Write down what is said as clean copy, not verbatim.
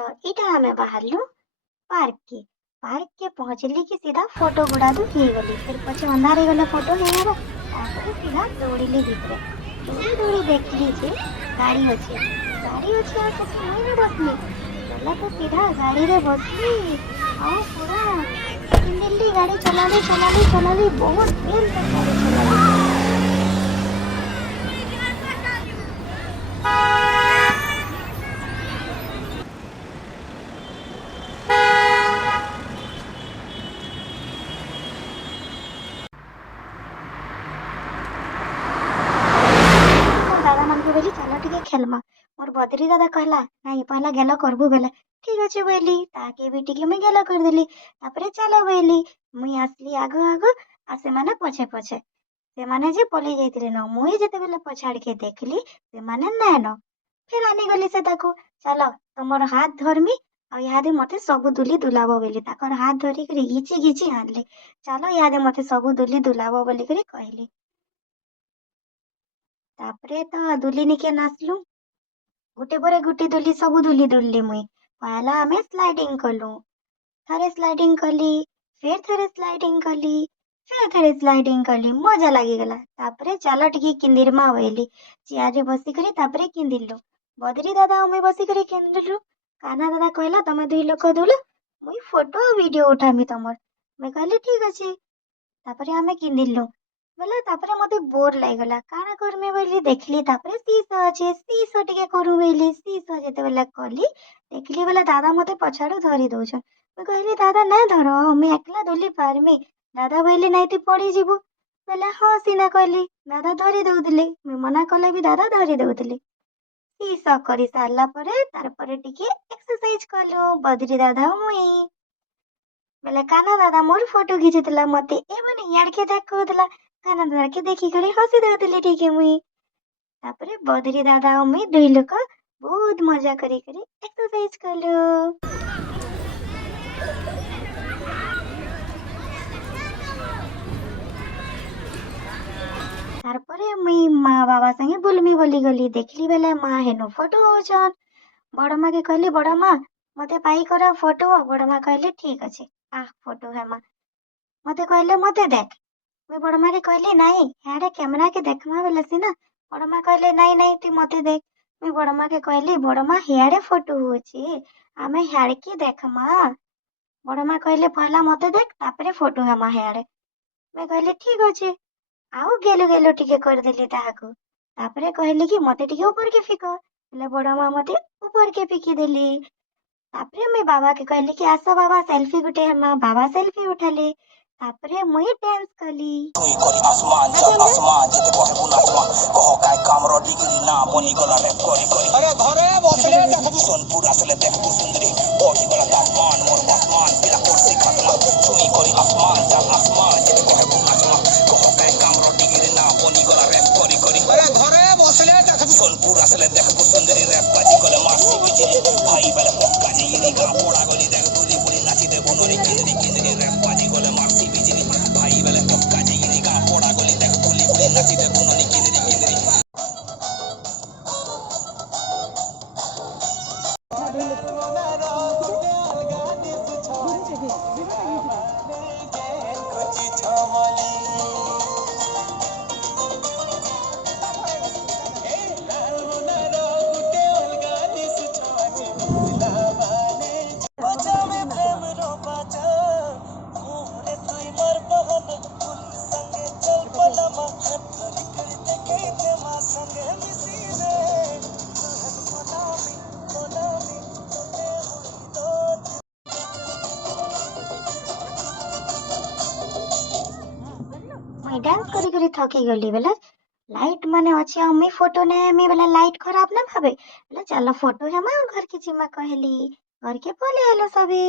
तो इटा हमें बाहरलु पार्क के पहुंचली कि सीधा फोटो गुड़ा तो ही गली फिर पछे अंधार ही गला फोटो नहीं हबा तापर सीधा दौड़िली भितरे दौड़ी दौड़ी देखली जे गाड़ी अच्छी आ सके नहीं भी बसली गला तो सीधा गाड़ी रे बसली आओ पूरा दिल्ली गाड़ी चलाली बहुत देर तक गाड़ी चलाली दादा मन के बोली चलो टिके खेलमा मोर बदरी दादा कहला नहीं पहला गेलो करबू बेला ठीक अच्छे बोली ताके भी टिके मैं गेलो कर देली तापरे चलो बोली मुई आसली आगो आगो आ से माने पछे पछे से माने जे पले जाइतिले न मुई जेते बेले पछाड़ के देखली से माने नै न फिर आनी गली से ताको चलो तमर हाथ धरमी आ यादे मते सब दुली दुलाबो बोली ताकर हाथ धरी करी घिची घिची आनले चलो यादे मते सब दुली दुलाबो बोली करी कहली तापरे तो दुली निके नाचलु गुटे परे गुटे दुली सब दुली दुलली मुई पहला हमें स्लाइडिंग कलु थरे स्लाइडिंग कली फिर थरे स्लाइडिंग कली फिर थरे स्लाइडिंग कली मजा लागी गला तापरे चलो टिके किंदिरमा होइली चेयर रे बसी करी तापरे किंदिलु बदरी दादा हमें बसी करी किंदिलु काना दादा कहला तमे दुई लोक दुल मुई फोटो वीडियो उठामी तमर मैं कहली ठीक अछि तापरे हमें किंदिलु बोला तापरे मते बोर लागला काना करमे बोली देखली तापरे सीसो अछि सीसो टिके करू बोली सीसो जेते बेला कली देखली बोला दादा मते पछाड़ू धरी दउछन मैं कहली दादा ना धरो मैं एकला दुली पारमी दादा बोली नहीं तू पड़ी जीवु बोला हाँ सीना कहली दादा धरी दउतले मैं मना कले भी दादा धरी दउतले सीसो करी सारला परे तार परे टिके एक्सरसाइज कलु बदरी दादा मुई बोले काना दादा मोर फोटो खींचुतला मते एबने यार के देखउतला काना दादा के देखी करे हसी दउतले ठीक है मुई तापरे बदरी दादा और मैं दुई लोग बहुत मजा करी करी एक्सरसाइज कलु तारपरे मुई माँ बाबा संगे बुलमी बोली गली देखली बेले माँ हेनो फोटो होचन बड़ माँ के कहली बड़ माँ मते पाई करा फोटो बड़ माँ कहले ठीक अच्छे आ फोटो है माँ मते कहले मते देख मैं बड़ माँ के कहली नहीं हेडे कैमरा के देखमा बेले सीना बड़ माँ कहले नहीं नहीं तू मते देख मैं बड़ माँ के कहली बड़ माँ हेडे फोटो होची आमे हेड की देखमा बड़ माँ कहले पहला मते देख तापरे फोटो है माँ हेडे मैं कहली ठीक अच्छे आउ गेलु गेलु टिके कर देली ताहाको तापरे कहली कि मते टिके ऊपर के फिको बोले बड़ माँ मते ऊपर के फिकी देली तापरे मैं बाबा के कहली कि आस बाबा सेल्फी गुटे है माँ बाबा सेल्फी उठाले तापरे मुई डांस कली তুই করি আসমান চাল আসমান যেতে কহে বুনাচমা কহ কাই কামর ডিগ্রি না বনি গলা রেপ করি করি আরে ঘরে বসলে দেখবু সোনপুর আসলে দেখবু সুন্দরী বড়ি গলা তাপমান মোর আসমান পিলা করছি খাতনা তুই করি আসমান চাল আসমান যেতে কহে বুনাচমা কহ কাই কামর ডিগ্রি না বনি গলা রেপ করি করি আরে ঘরে বসলে দেখবু সোনপুর আসলে দেখবু সুন্দরী রেপ কাজি গলে মারছি বিজলি ভাই বেলা পক কাজি ইনি গা পোড়া গলি দেখ দুলি বুড়ি নাচি দে বুনরি কিন্দিরি কিন্দিরি রেপ কাজি গলে মারছি বিজলি ভাই বেলা পক কাজি ইনি গা পোড়া গলি দেখ দুলি বুড়ি নাচি দে বুনরি কিন্দিরি কিন্দিরি मुई डांस करी करी थकी गली बेला लाइट माने अच्छे और मैं फोटो ने मैं बेला लाइट खराब ना भावे बेला चलो फोटो है माँ घर की जिम्मा कहली घर के बोले हेलो सबे